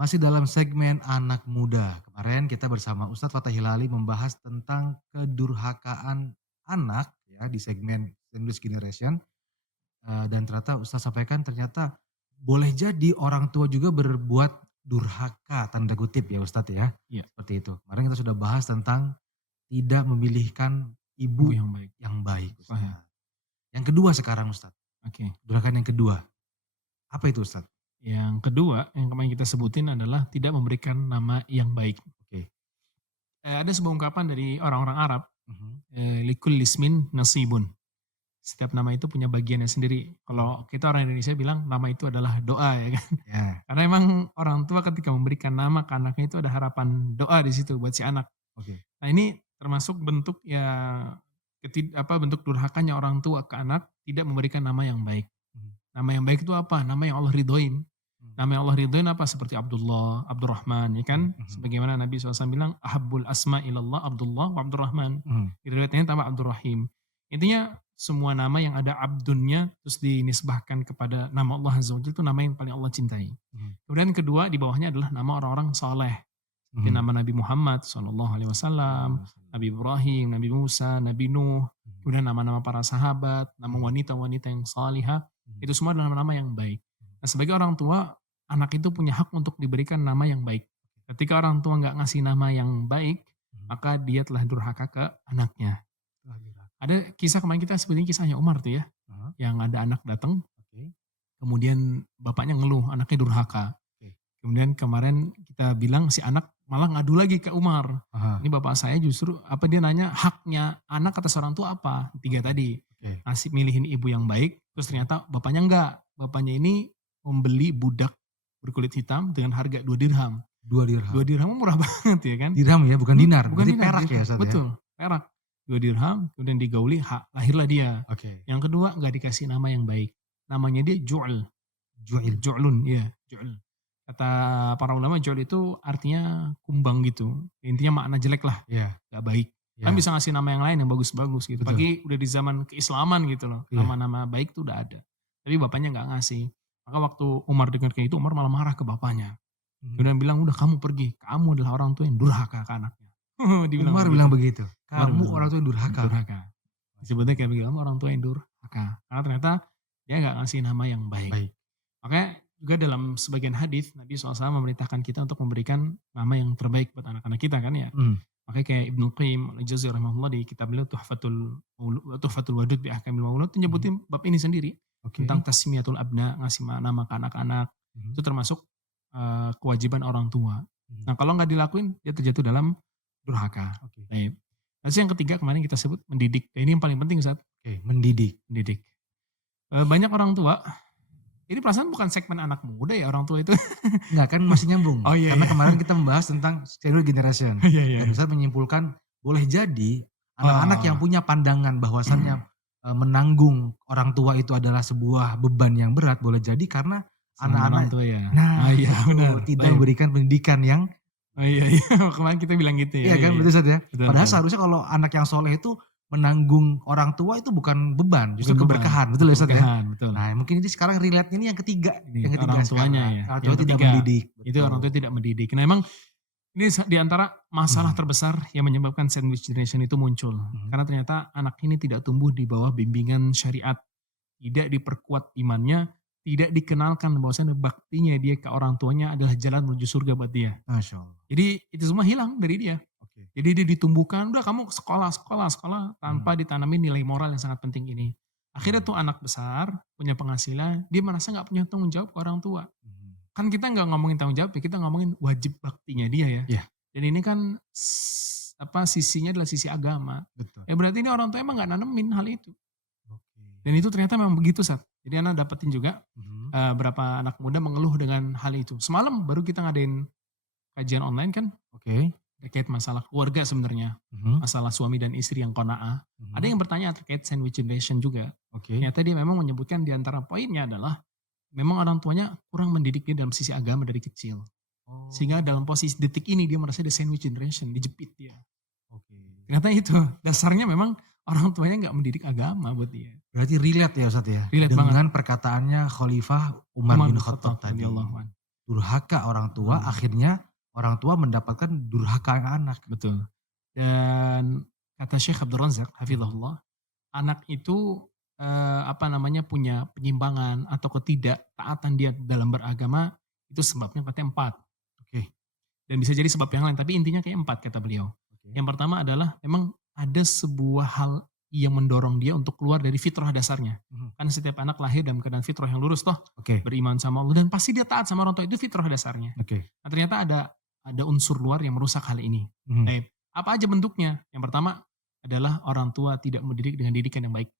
Masih dalam segmen anak muda. Kemarin kita bersama Ustadz Fathah Hilali membahas tentang kedurhakaan anak ya di segmen Sandwich Generation. Dan ternyata Ustadz sampaikan ternyata boleh jadi orang tua juga berbuat durhaka tanda kutip ya Ustadz ya. Iya, Seperti itu. Kemarin kita sudah bahas tentang tidak memilihkan ibu ibu yang baik. yang baik Sahih, Ustadz. Yang kedua sekarang Ustadz. oke. Durhakaan yang kedua. Apa itu Ustadz? Yang kedua, yang kemarin kita sebutin adalah tidak memberikan nama yang baik. Oke. Ada sebuah ungkapan dari orang-orang Arab, Mhm. "Likulli ismin nasibun." Setiap nama itu punya bagiannya sendiri. Kalau kita orang Indonesia bilang nama itu adalah doa ya kan. Ya. Karena emang orang tua ketika memberikan nama ke anaknya itu ada harapan doa di situ buat si anak. Oke. Nah ini termasuk bentuk ya bentuk durhakanya orang tua ke anak tidak memberikan nama yang baik. Mhm. Nama yang baik itu apa? Nama yang Allah ridhoin. Mhm. Nama yang Allah ridhoin apa? Seperti Abdullah, Abdurrahman, ya kan? Mhm. Sebagaimana Nabi SAW bilang, ahabbul asma ilallah Abdullah wa Abdurrahman. Mhm. Di riwayatnya tambah Abdurrahim. Intinya semua nama yang ada abdunnya terus dinisbahkan kepada nama Allah Azza wa Jalla itu nama yang paling Allah cintai. Mhm. Kemudian kedua di bawahnya adalah nama orang-orang soleh. Seperti Mhm. nama Nabi Muhammad SAW, Nabi Ibrahim, Nabi Musa, Nabi Nuh, Mhm. kemudian nama-nama para sahabat, nama Mhm. wanita-wanita yang salihah, Mhm. itu semua adalah nama-nama yang baik. Nah sebagai orang tua, anak itu punya hak untuk diberikan nama yang baik. Ketika orang tua nggak ngasih nama yang baik, Mhm. maka dia telah durhaka ke anaknya. Wah, gila. Ada kisah kemarin kita sebutin kisahnya Umar tuh ya, Heeh. yang ada anak datang, Oke. kemudian bapaknya ngeluh, anaknya durhaka. Oke. Kemudian kemarin kita bilang si anak malah ngadu lagi ke Umar. Aha. Ini bapak saya justru dia nanya haknya anak atas orang tua apa? Tiga Oke. tadi. Oke. Ngasih milihin ibu yang baik, terus ternyata bapaknya enggak. Bapaknya ini membeli budak berkulit hitam dengan harga 2 dirham. 2 2 dirham. dirham murah banget ya kan? Dirham ya, bukan dinar. Bukan Berarti dinar, perak ya dirham. Ustaz ya? Betul, perak. 2 dirham, kemudian digauli, lahirlah dia. Oke. Yang kedua nggak dikasih nama yang baik. Namanya dia Ju'l. Ju'il. Ju'lun, iya, Ju'l. Kata para ulama Ju'l itu artinya kumbang gitu. Intinya makna jelek lah, Iya. nggak baik. Kan Iya. bisa ngasih nama yang lain yang bagus-bagus gitu. Betul. Apalagi udah di zaman keislaman gitu loh. Iya. Nama-nama baik tuh udah ada. Tapi bapaknya nggak ngasih. Maka waktu Umar dengar kayak itu, Umar malah marah ke bapaknya. Mhm. Kemudian bilang, udah kamu pergi. Kamu adalah orang tua yang durhaka ke anaknya. Dibilang Umar begitu. bilang begitu. Umar Kamu bilang orang tua yang durhaka. durhaka. Disebutnya kayak begitu, kamu orang tua yang durhaka. Karena ternyata dia nggak ngasih nama yang baik. Baik. Makanya juga dalam sebagian hadis Nabi SAW memerintahkan kita untuk memberikan nama yang terbaik buat anak-anak kita kan ya. Mhm. Makanya kayak Ibnu Qayyim al-Jauzi rahimahullah di kitab beliau Tuhfatul Wadud bi Ahkamil Maulud itu nyebutin bab ini sendiri Oke. tentang tasmiyatul abna, ngasih nama ke anak-anak. Mhm. Itu termasuk kewajiban orang tua. Mhm. Nah, kalau nggak dilakuin dia terjatuh dalam durhaka. Oke. Baik. Terus yang ketiga kemarin kita sebut mendidik. Dan ini yang paling penting Ustaz, Oke, mendidik. mendidik. Banyak orang tua, ini perasaan bukan segmen anak muda ya orang tua itu. Enggak kan masih nyambung. Oh, iya, Karena iya. kemarin kita membahas tentang senior generation. Iya, iya. Dan Ustaz menyimpulkan boleh jadi anak-anak yang punya pandangan bahwasannya menanggung orang tua itu adalah sebuah beban yang berat, boleh jadi karena Senang orang anak-anak tua ya. iya Itu benar, tidak baik. memberikan pendidikan yang Iya, iya. Kemarin kita bilang gitu ya. iya kan, betul Ustaz ya? Betul, Padahal betul. seharusnya kalau anak yang soleh itu menanggung orang tua itu bukan beban, justru Bukan beban, keberkahan, betul ya Ustaz ya? keberkahan, betul. Nah mungkin ini sekarang relate-nya ini yang ketiga Ini orang tuanya sekarang. ya. Orang tua Yang tidak ketiga, mendidik. itu orang tua tidak mendidik. Nah emang ini di antara masalah terbesar yang menyebabkan sandwich generation itu muncul. Karena ternyata anak ini tidak tumbuh di bawah bimbingan syariat. Tidak diperkuat imannya, tidak dikenalkan bahwasanya baktinya dia ke orang tuanya adalah jalan menuju surga buat dia. Masya Allah. Jadi itu semua hilang dari dia. Oke. Jadi dia ditumbuhkan, udah kamu sekolah tanpa ditanami nilai moral yang sangat penting ini. Akhirnya tuh anak besar, punya penghasilan, dia merasa nggak punya tanggung jawab ke orang tua. Kan kita nggak ngomongin tanggung jawab ya, kita ngomongin wajib baktinya dia ya. Iya. Dan ini kan sisinya adalah sisi agama. Betul. Ya berarti ini orang tua emang nggak nanemin hal itu. Oke. Dan itu ternyata memang begitu Sat. Jadi anak dapetin juga Mhm. berapa anak muda mengeluh dengan hal itu. Semalam baru kita ngadain kajian online kan, Oke. terkait masalah keluarga sebenarnya. Mhm. Masalah suami dan istri yang qanaah. Mhm. Ada yang bertanya terkait sandwich generation juga. Oke. Ternyata dia memang menyebutkan di antara poinnya adalah memang orang tuanya kurang mendidik dia dalam sisi agama dari kecil. Oh. Sehingga dalam posisi detik ini dia merasa dia sandwich generation, dijepit dia. Oke. Ternyata itu dasarnya memang orang tuanya nggak mendidik agama buat dia. Berarti relate ya Ustaz ya? Relate Dengan perkataannya Khalifah Umar bin Khattab tadi. radhiyallahu anhu. durhaka orang tua, akhirnya orang tua mendapatkan durhaka anak. Betul. Dan kata Syekh Abdul Razak hafizahullah, anak itu punya penyimpangan atau ketidaktaatan dia dalam beragama itu sebabnya katanya 4. Oke. Dan bisa jadi sebab yang lain, tapi intinya kayak 4 kata beliau. Oke. Yang pertama adalah memang ada sebuah hal yang mendorong dia untuk keluar dari fitrah dasarnya. Kan setiap anak lahir dalam keadaan fitrah yang lurus toh, Oke. beriman sama Allah dan pasti dia taat sama orang tua, itu fitrah dasarnya. Oke. Nah ternyata ada unsur luar yang merusak hal ini. Baik, apa aja bentuknya? Yang pertama adalah orang tua tidak mendidik dengan didikan yang baik.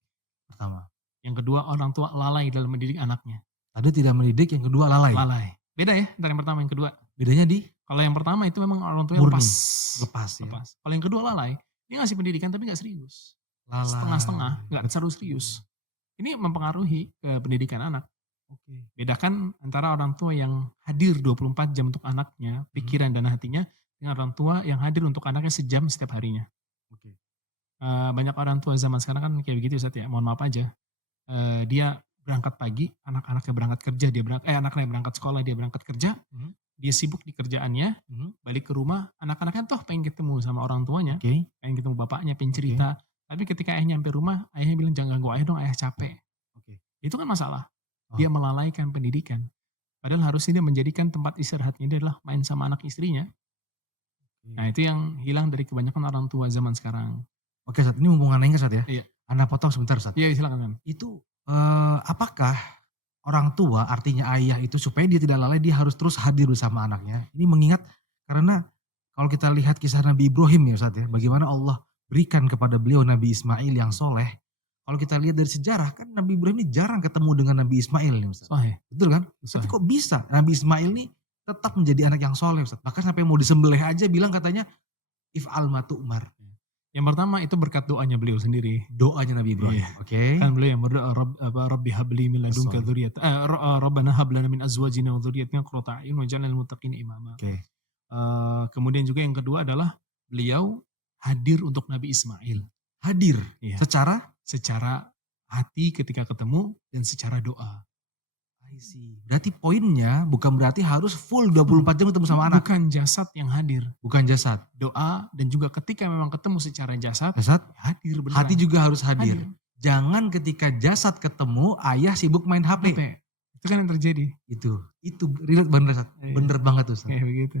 Pertama. Yang kedua, orang tua lalai dalam mendidik anaknya. Tadi tidak mendidik, yang kedua lalai. Lalai. Beda ya antara yang pertama yang kedua. Bedanya di Kalau yang pertama itu memang orang tua murni. lepas. Ya. Kalau yang kedua lalai, dia ngasih pendidikan tapi gak serius. Lalai. Setengah-setengah, gak serius. Ini mempengaruhi ke pendidikan anak. Oke. Bedakan antara orang tua yang hadir 24 jam untuk anaknya, pikiran dan hatinya, dengan orang tua yang hadir untuk anaknya sejam setiap harinya. Oke. Banyak orang tua zaman sekarang kan kayak begitu Ustaz ya, mohon maaf aja. Dia berangkat pagi, anak-anaknya berangkat kerja, anaknya berangkat sekolah, dia berangkat kerja, dia sibuk di kerjaannya, balik ke rumah, anak-anaknya toh pengen ketemu sama orang tuanya, pengen ketemu bapaknya, pengen cerita. Tapi ketika ayah nyampe rumah, ayahnya bilang jangan ganggu ayah dong, ayah capek. Itu kan masalah. Dia melalaikan pendidikan. Padahal harusnya dia menjadikan tempat istirahatnya dia adalah main sama anak istrinya. Nah itu yang hilang dari kebanyakan orang tua zaman sekarang. Oke Ustaz, ini mumpung Anda ingat Ustaz ya. Iya. Anda potong sebentar Ustaz. Iya silakan. Itu apakah orang tua artinya ayah itu supaya dia tidak lalai dia harus terus hadir bersama anaknya. Ini mengingat karena kalau kita lihat kisah Nabi Ibrahim ya Ustaz ya, bagaimana Allah berikan kepada beliau Nabi Ismail yang soleh. Kalau kita lihat dari sejarah kan Nabi Ibrahim ini jarang ketemu dengan Nabi Ismail nih Ustaz. Betul kan? Tapi kok bisa Nabi Ismail ini tetap menjadi anak yang soleh Ustaz. Bahkan sampai mau disembelih aja bilang katanya if'al ma tu'mar. Yang pertama itu berkat doanya beliau sendiri. Doanya Nabi Ibrahim. Oke. Kan beliau yang berdoa Rabbi habli min ladunka dzurriyyatan Rabbana hab lana min azwajina wa dzurriyyatina qurrata a'yun waj'alna lil muttaqina imama. Oke. Kemudian juga yang kedua adalah beliau hadir untuk Nabi Ismail. Hadir Iya. Secara hati ketika ketemu dan secara doa. Berarti poinnya bukan berarti harus full 24 jam ketemu sama anak. Bukan jasad yang hadir. Bukan jasad. Doa dan juga ketika memang ketemu secara jasad. Hadir beneran. Hati juga harus hadir. Jangan ketika jasad ketemu ayah sibuk main HP. Itu kan yang terjadi. Itu relate bener Ustaz. Bener banget tuh Ustaz. Kayak begitu.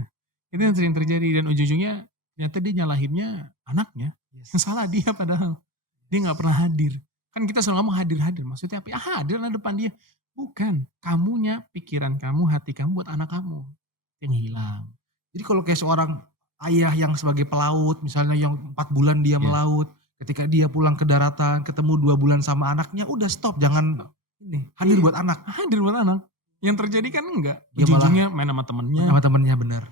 Itu yang sering terjadi dan ujung-ujungnya ternyata dia nyalahinnya anaknya. Yang salah dia padahal. Dia gak pernah hadir. Kan kita selalu ngomong hadir-hadir. Maksudnya apa? Hadir lah depan dia. Bukan. Kamunya, pikiran kamu, hati kamu buat anak kamu. Yang hilang. Jadi kalau kayak seorang ayah yang sebagai pelaut. Misalnya yang 4 bulan dia melaut. Ketika dia pulang ke daratan. Ketemu 2 bulan sama anaknya. Udah stop. Jangan hadir buat anak. Hadir buat anak. Yang terjadi kan enggak. Dia Ujung-ujungnya main sama temennya. Sama temennya benar.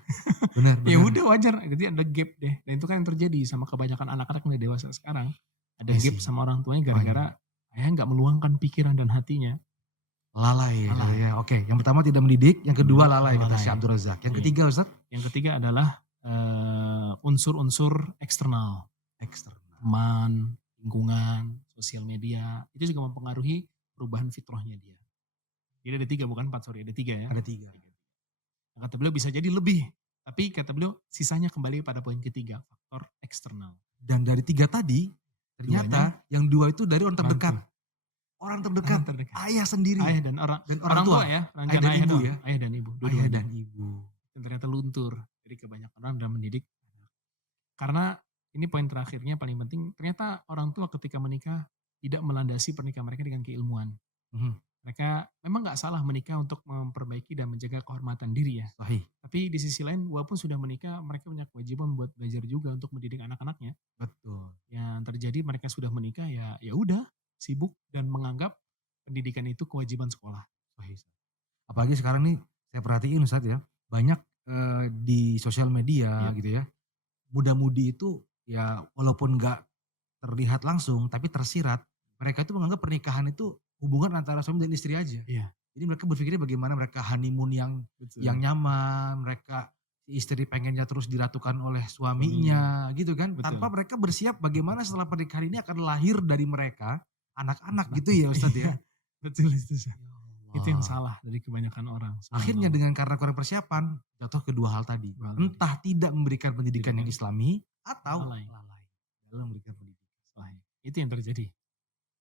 Ya udah wajar. Jadi ada gap deh. Dan itu kan yang terjadi sama kebanyakan anak-anak yang dewasa sekarang. Ada gap sama orang tuanya gara-gara ayah gak meluangkan pikiran dan hatinya. Lalai. Ya. Oke, yang pertama tidak mendidik, yang kedua lalai kata Syekh Abdul Razak. Yang ketiga Ustaz? Yang ketiga adalah unsur-unsur eksternal. Teman, lingkungan, sosial media. Itu juga mempengaruhi perubahan fitrahnya dia. Jadi ada 3 bukan 4, sorry ada 3 ya. Ada 3. Kata beliau bisa jadi lebih. Tapi kata beliau sisanya kembali pada poin ketiga, faktor eksternal. Dan dari 3 tadi ternyata yang 2 itu dari orang terdekat. Orang terdekat. Ayah sendiri. Ayah dan orang tua ya. Ayah dan ibu ya. Ayah dan ibu. Ayah dan ibu. Dan ternyata luntur dari kebanyakan orang dalam mendidik. Karena ini poin terakhirnya paling penting. Ternyata orang tua ketika menikah tidak melandasi pernikahan mereka dengan keilmuan. Mereka memang gak salah menikah untuk memperbaiki dan menjaga kehormatan diri ya. Sahih. Tapi di sisi lain walaupun sudah menikah mereka punya kewajiban buat belajar juga untuk mendidik anak-anaknya. Betul. Yang terjadi mereka sudah menikah ya udah sibuk dan menganggap pendidikan itu kewajiban sekolah. Apalagi sekarang nih saya perhatiin Ustaz ya, banyak di sosial media gitu ya, muda-mudi itu ya walaupun gak terlihat langsung tapi tersirat, mereka itu menganggap pernikahan itu hubungan antara suami dan istri aja. Jadi mereka berpikirnya bagaimana mereka honeymoon yang nyaman, mereka istri pengennya terus diratukan oleh suaminya gitu kan. Betul. Tanpa mereka bersiap bagaimana setelah pernikahan ini akan lahir dari mereka anak-anak gitu ya Ustaz ya. Betul itu. Itu yang Wah. salah dari kebanyakan orang, Akhirnya subhanallah. dengan karena kurang persiapan, jatuh ke 2 hal tadi. Dua hal tadi, Entah tidak memberikan pendidikan yang pendidikan islami, atau lalai, lalai dalam memberikan pendidikan lalai. islami. Itu yang terjadi,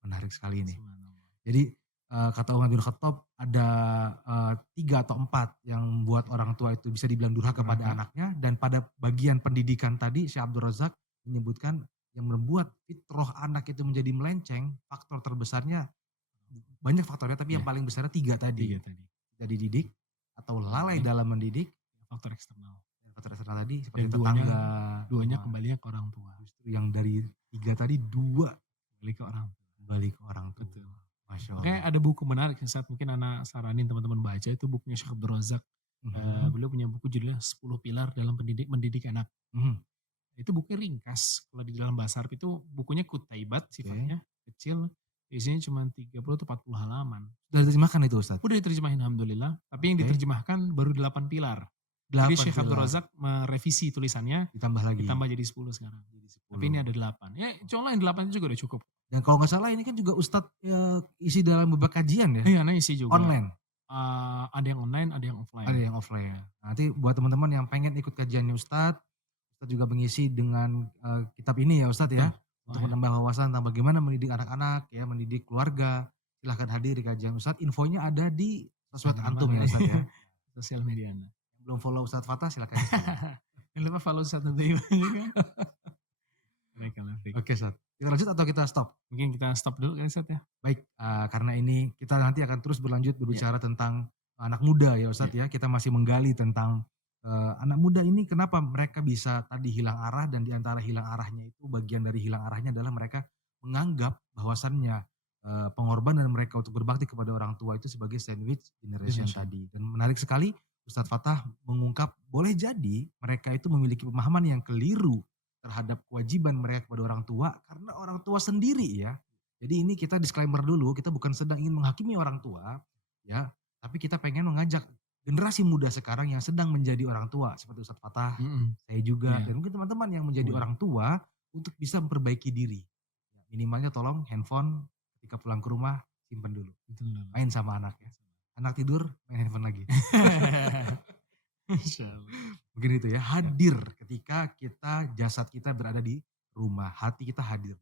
Menarik sekali ini. subhanallah. Jadi, kata Umar bin Khattab ada, 3 atau 4 yang membuat orang tua itu bisa dibilang durhaka pada Durhaka, anaknya, dan pada bagian pendidikan tadi Syekh Abdul Razak menyebutkan yang membuat fitrah anak itu menjadi melenceng, faktor terbesarnya banyak faktornya, tapi yang iya, paling besarnya 3 tadi. 3 tadi, Tidak dididik, atau lalai lalai, dalam mendidik, faktor eksternal. dan faktor eksternal tadi seperti Dan tetangga, duanya teman. kembalinya ke orang tua, Justru yang dari 3 tadi 2 kembali ke orang tua, kembali ke orang tua. betul. Masya Makanya Allah. ada buku menarik yang saat mungkin anak saranin teman-teman baca itu bukunya Syekh Abdul Razak. Mhm, Beliau punya buku judulnya 10 Pilar dalam Mendidik Anak. mhm, Itu bukunya ringkas, kalau di dalam bahasa Arab itu bukunya kutaibat oke. sifatnya, kecil, isinya cuma 30 atau 40 halaman. Sudah diterjemahkan itu Ustadz? Udah diterjemahin alhamdulillah, tapi yang Oke, diterjemahkan baru 8 pilar. Jadi 8 Syekh Abdul pilar, Razak merevisi tulisannya, ditambah lagi ditambah jadi 10 sekarang. jadi Tapi ini 10. ada 8. Ya insyaallah yang 8 itu juga udah cukup. Dan kalau nggak salah ini kan juga Ustadz, isi dalam beberapa kajian ya? Iya, nah isi juga. Online? Ada yang online, ada yang Ada offline. yang offline ya? Nanti buat teman-teman yang pengen ikut kajiannya Ustadz, Ustadz juga mengisi dengan, kitab ini ya Ustadz ya? Betul. Untuk Wah ya, menambah wawasan tentang bagaimana mendidik anak-anak ya, mendidik keluarga. Silahkan hadir di kajian Ustadz, infonya ada di sosmed jangan antum lupa ya Ustadz ya? sosial media Anda. Yang belum follow Ustadz Fatah silahkan di-follow. Jangan lupa follow satu juga. Barakallahu fiik. Oke Ustadz, kita lanjut atau kita stop? Mungkin kita stop dulu kali Ustaz ya? Baik, karena ini kita nanti akan terus berlanjut Iya, berbicara tentang anak muda ya iya. Ustadz ya. Kita masih menggali tentang, anak muda ini kenapa mereka bisa tadi hilang arah, dan di antara hilang arahnya itu bagian dari hilang arahnya adalah mereka menganggap bahwasannya, pengorbanan mereka untuk berbakti kepada orang tua itu sebagai sandwich generation Indonesia. tadi. Dan menarik sekali Ustadz Fatah mengungkap boleh jadi mereka itu memiliki pemahaman yang keliru terhadap kewajiban mereka kepada orang tua karena orang tua sendiri ya. Jadi ini kita disclaimer dulu, kita bukan sedang ingin menghakimi orang tua, ya, tapi kita pengen mengajak generasi muda sekarang yang sedang menjadi orang tua, seperti Ustadz Fatah, Mhm, saya juga, iya, dan mungkin teman-teman yang menjadi boleh. orang tua untuk bisa memperbaiki diri. Ya, minimalnya tolong handphone ketika pulang ke rumah simpen dulu, Betul dulu. main sama anak ya. Anak tidur main handphone lagi. Insyaallah. Mungkin itu ya, Ya, hadir ketika jasad kita berada di rumah, hati kita hadir.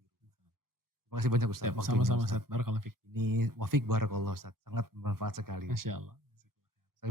Terima kasih banyak Ustadz siap, waktunya sama-sama Ustadz. Ustaz, barakallahu fiik. Ini wafik barakallah Ustadz, sangat bermanfaat sekali. Masyaallah. Saya